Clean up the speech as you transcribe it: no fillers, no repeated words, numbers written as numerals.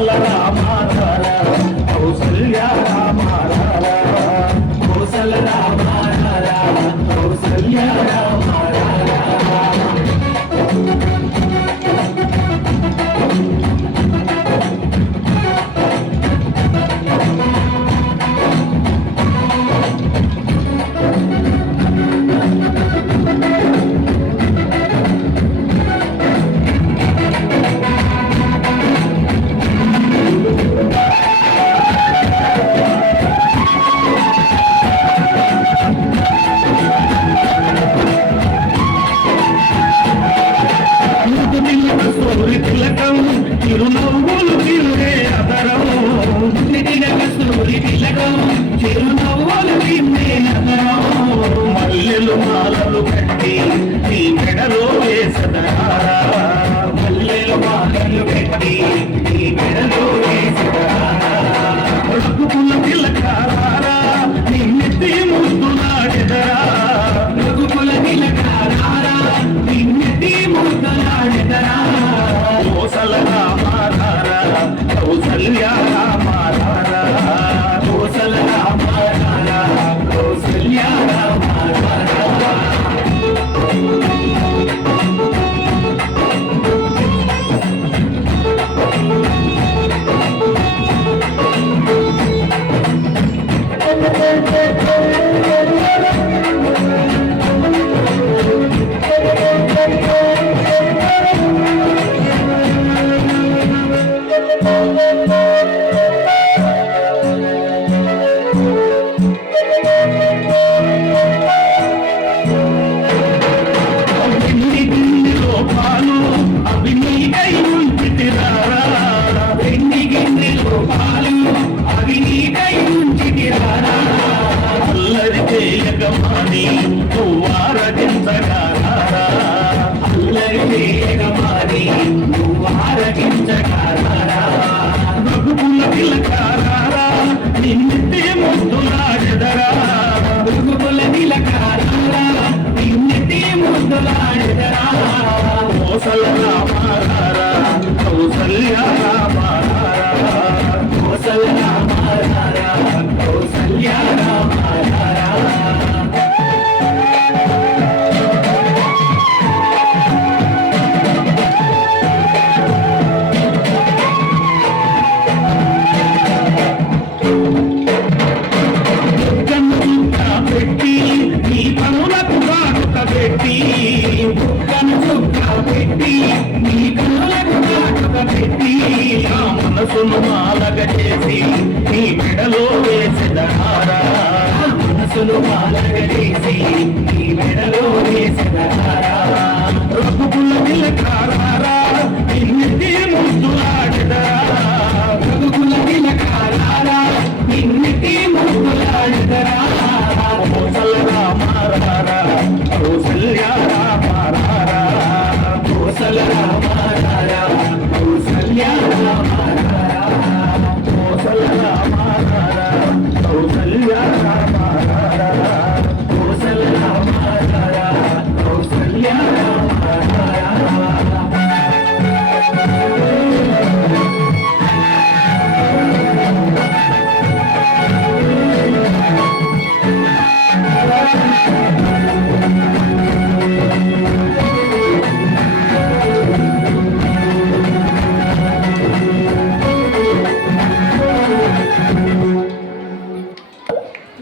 కోసల రామారాల కౌసల్య రామారాల కోసల రామారాల కౌసల్య రామారాల చిరునవ్వులు తిరుగే అదరం చిరునవ్వులు తిండే అదరం మల్లెలు మాలలు కట్టి నీ మెడలో వేసదరారా మల్లెలు మాలలు కట్టి నీ మెడలో వేసదరారా కొడుకుల తిలకారా నీ నెత్తి ముద్దులాడెదరా కొడుకుల తిలకారా నీ నెత్తి ముద్దులాడెదరా కోసల రామారాల కౌసల్య రామారాల కోసల రామారాల కౌసల్య రామారాల అల్లరి చేయగమాని నువ్వారగించగారా అల్లరి చేయగమాని నువ్వారగించగారా రఘుకుల తిలకారా నిన్నెత్తే ముద్దులాడెదరా రఘుకుల తిలకారా నిన్నెత్తే ముద్దులాడెదరా కోసల రామారాల కౌసల్య రామారాల కోసల రామారాల కౌసల్య రామారాల పెట్టి నీ పనులకు కాటుక పెట్టి బుక్కను చుక్క పెట్టి నీ కనులకు కాటుక పెట్టి ఆ మనసును మాలగ చేసి నీ మెడలో వేసెదహారా మనసును మాలగ చేసి నీ మెడలో వేసెదహారా రఘుకుల తిలకారా